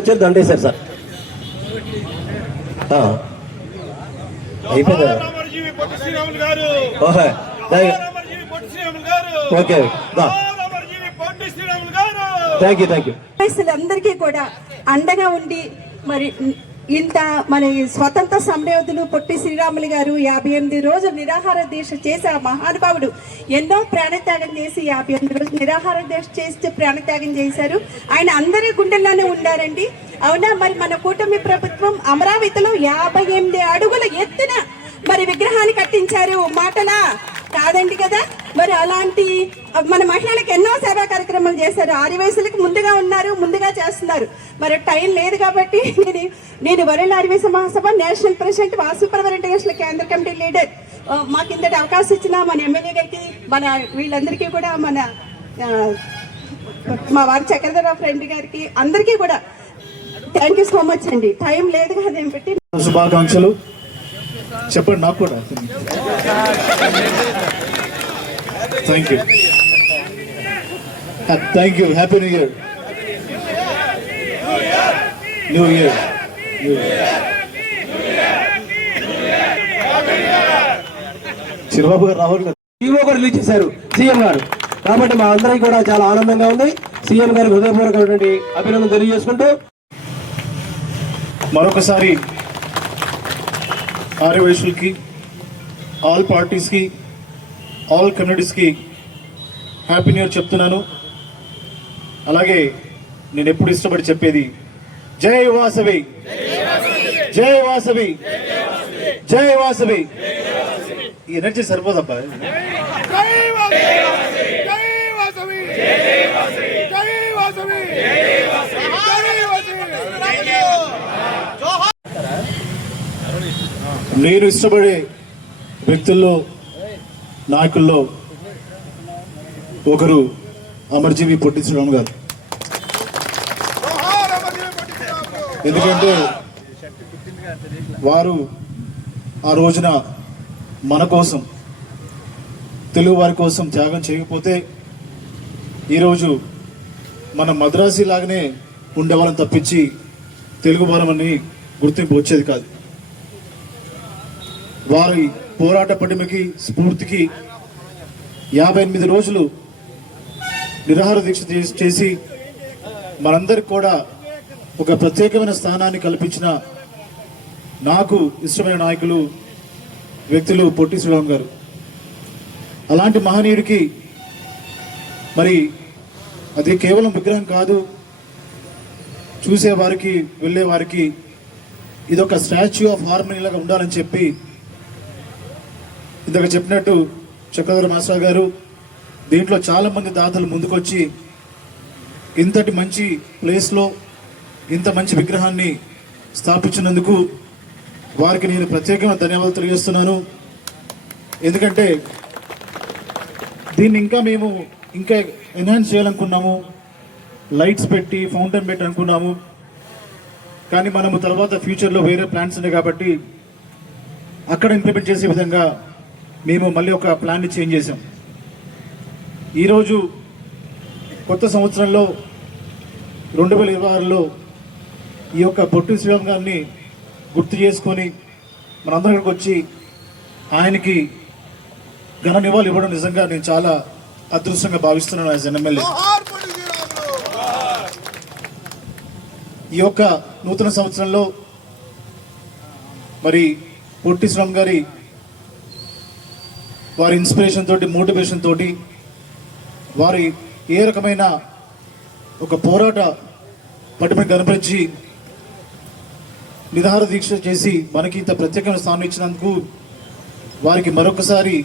వచ్చారు దండేశారు సార్. అయిపోయిందా? Okay, thank you. అందరికీ కూడా అండగా ఉండి మరి ఇంత మన స్వతంత్ర సమరయోధులు పొట్టి శ్రీరాములు గారు 58 రోజులు నిరాహార దీక్ష చేసి ఆ మహానుభావుడు ఎన్నో ప్రాణత్యాగం చేసి 58 రోజులు నిరాహార దీక్ష చేసి ప్రాణత్యాగం చేశారు. ఆయన అందరి గుండెల్లోనే ఉండారండి. అవునా? మరి మన కూటమి ప్రభుత్వం అమరావతిలో 58 అడుగుల ఎత్తున మరి విగ్రహాన్ని కట్టించారు. మాటలా కాదండి కదా. మరి అలాంటి మన మహిళలకు ఎన్నో సేవా కార్యక్రమాలు చేశారు. 6 వయసులకు ముందుగా ఉన్నారు, ముందుగా చేస్తున్నారు. మరి టైం లేదు కాబట్టి నేను వరల్డ్ ఆర్యవైశ్య మహాసభ నేషనల్ ప్రెసిడెంట్ వాసుపురం ఇంటర్నేషనల్ కేంద్ర కమిటీ లీడర్. మాకు ఇంతటి అవకాశం ఇచ్చిన మన ఎమ్మెల్యే గారికి, మన వీళ్ళందరికీ కూడా, మా వారి చక్రధర ఫ్రెండ్ గారికి, అందరికీ కూడా థ్యాంక్ యూ సో మచ్ అండి. టైం లేదు కదా ఏం పెట్టి శుభాకాంక్షలు చెప్పండి నాకు కూడా. Thank you. Happy new year. Chirababu గారు రావట్లేదు. ఈవో కూడా రిలీజ్ చేశారు సీఎం గారు. కాబట్టి మా అందరికీ కూడా చాలా ఆనందంగా ఉంది. సీఎం గారికి హృదయపూర్వకమైనటువంటి అభినందన తెలియజేసుకుంటూ మరొకసారి ఆర్యవైశ్యులకి, ఆల్ పార్టీస్కి, ఆల్ కమ్యూనిటీస్కి హ్యాపీ న్యూ ఇయర్ చెప్తున్నాను. అలాగే నేను ఎప్పుడు ఇష్టపడి చెప్పేది జై వాసవి, జై వాసవి, జై వాసవి. ఈ ఎనర్జీ సరిపోదబ్బా. నేను ఇష్టపడే వ్యక్తుల్లో, నాయకుల్లో ఒకరు అమరజీవి పొట్టి శ్రీరాములు గారు. ఎందుకంటే వారు ఆ రోజున మన కోసం, తెలుగు వారి కోసం త్యాగం చేయకపోతే ఈరోజు మన మద్రాసీ లాగానే ఉండేవాళ్ళని తప్పించి తెలుగు వారమని గుర్తింపు వచ్చేది కాదు. వారి పోరాట పటిమకి, స్ఫూర్తికి 58 రోజులు నిరాహార దీక్ష చేసి మనందరికి కూడా ఒక ప్రత్యేకమైన స్థానాన్ని కల్పించిన నాకు ఇష్టమైన నాయకులు, వ్యక్తులు పొట్టి శ్రీరాములు గారు. అలాంటి మహనీయుడికి మరి అది కేవలం విగ్రహం కాదు, చూసేవారికి, వెళ్ళేవారికి ఇదొక స్టాచ్యూ ఆఫ్ హార్మనీ లాగా ఉండాలని చెప్పి ఇందాక చెప్పినట్టు చక్రధర మాస్టర్ గారు, దీంట్లో చాలామంది దాతలు ముందుకొచ్చి ఇంతటి మంచి ప్లేస్లో ఇంత మంచి విగ్రహాన్ని స్థాపించినందుకు వారికి నేను ప్రత్యేకంగా ధన్యవాదాలు తెలియజేస్తున్నాను. ఎందుకంటే దీన్ని మేము ఇంకా ఎన్హాన్స్ చేయాలనుకున్నాము, లైట్స్ పెట్టి, ఫౌంటైన్ పెట్టి అనుకున్నాము. కానీ మనము తర్వాత ఫ్యూచర్లో వేరే ప్లాన్స్ ఉన్నాయి కాబట్టి అక్కడ ఇంప్లిమెంట్ చేసే విధంగా మేము మళ్ళీ ఒక ప్లాన్ని చేంజ్ చేసాం. ఈరోజు కొత్త సంవత్సరంలో 2026లో ఈ యొక్క పొట్టి శ్రీరాములు గారిని గుర్తు చేసుకొని మనందరం ఇక్కడికి వచ్చి ఆయనకి ఘన నివాళులు ఇవ్వడం నిజంగా నేను చాలా అదృష్టంగా భావిస్తున్నాను యాజ్ ఎన్ ఎమ్మెల్యే. ఈ యొక్క నూతన సంవత్సరంలో మరి పొట్టి శ్రీరాములు గారి వారి ఇన్స్పిరేషన్ తోటి, మోటివేషన్ తోటి, వారి ఏ రకమైన ఒక పోరాట పట్టుబడి కనపరిచి నిరాహార దీక్ష చేసి మనకి ఇంత ప్రత్యేకమైన స్థానం ఇచ్చినందుకు వారికి మరొకసారి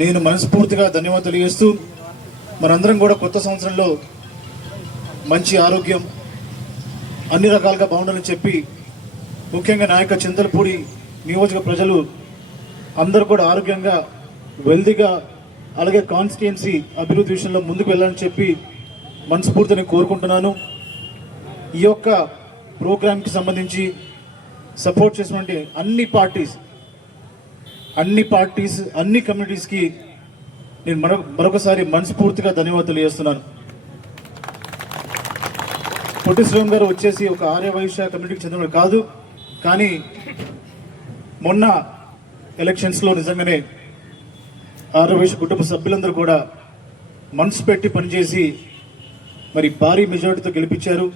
నేను మనస్ఫూర్తిగా ధన్యవాదాలు తెలియజేస్తూ, మనందరం కూడా కొత్త సంవత్సరంలో మంచి ఆరోగ్యం అన్ని రకాలుగా బాగుండాలని చెప్పి, ముఖ్యంగా నా యొక్క చింతలపూడి నియోజక ప్రజలు అందరూ కూడా ఆరోగ్యంగా, వెల్దీగా, అలాగే కాన్స్టిట్యుయెన్సీ అభివృద్ధి విషయంలో ముందుకు వెళ్ళాలని చెప్పి మనస్ఫూర్తిని కోరుకుంటున్నాను. ఈ యొక్క ప్రోగ్రామ్కి సంబంధించి సపోర్ట్ చేసినటువంటి అన్ని పార్టీస్, అన్ని కమ్యూనిటీస్కి నేను మరొకసారి మనస్ఫూర్తిగా ధన్యవాదాలు తెలియజేస్తున్నాను. పొట్టి శ్రీరామ్ గారు వచ్చేసి ఒక ఆర్య వైశ్య కమ్యూనిటీకి చెందినవాడు కాదు. కానీ మొన్న ఎలక్షన్స్లో నిజంగానే ఆర్య వైశ్య కుటుంబ సభ్యులందరూ కూడా మనసు పెట్టి పనిచేసి మరి భారీ మెజారిటీతో గెలిపించారు.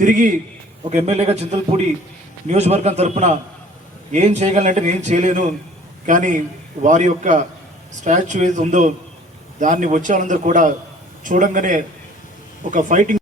తిరిగి ఒక ఎమ్మెల్యేగా చింతలపూడి నియోజకవర్గం తరఫున ఏం చేయగలనంటే నేను చేయలేను, కానీ వారి యొక్క స్టాచ్యూ ఏది ఉందో దాన్ని వచ్చే వాళ్ళందరూ కూడా చూడంగానే ఒక ఫైటింగ్